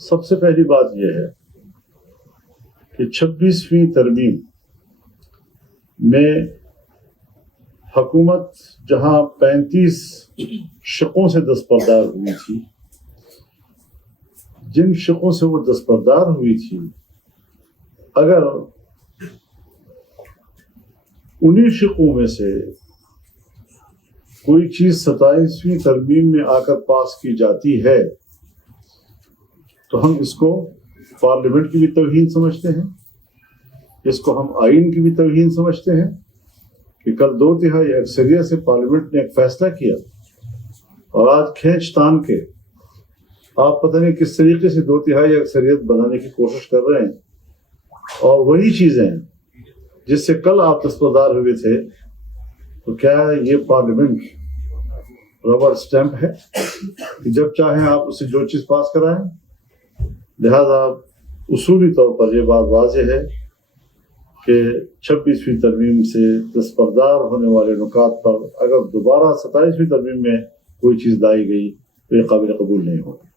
سب سے پہلی بات یہ ہے کہ 26ویں ترمیم میں حکومت جہاں 35 شقوں سے دستبردار ہوئی تھی، جن شقوں سے وہ دستبردار ہوئی تھی، اگر انہی شقوں میں سے کوئی چیز 27ویں ترمیم میں آ کر پاس کی جاتی ہے تو ہم اس کو پارلیمنٹ کی بھی توہین سمجھتے ہیں، اس کو ہم آئین کی بھی توہین سمجھتے ہیں کہ کل 2/3 اکثریت سے پارلیمنٹ نے ایک فیصلہ کیا اور آج کھینچ تان کے آپ پتہ نہیں کس طریقے سے 2/3 اکثریت بنانے کی کوشش کر رہے ہیں، اور وہی چیزیں ہیں جس سے کل آپ دستبردار ہوئے تھے۔ تو کیا یہ پارلیمنٹ ربڑ اسٹیمپ ہے کہ جب چاہیں آپ اسے جو چیز پاس کرائیں؟ لہذا اصولی طور پر یہ بات واضح ہے کہ 26ویں ترمیم سے دستبردار ہونے والے نکات پر اگر دوبارہ 27ویں ترمیم میں کوئی چیز لائی گئی تو یہ قابل قبول نہیں ہوگی۔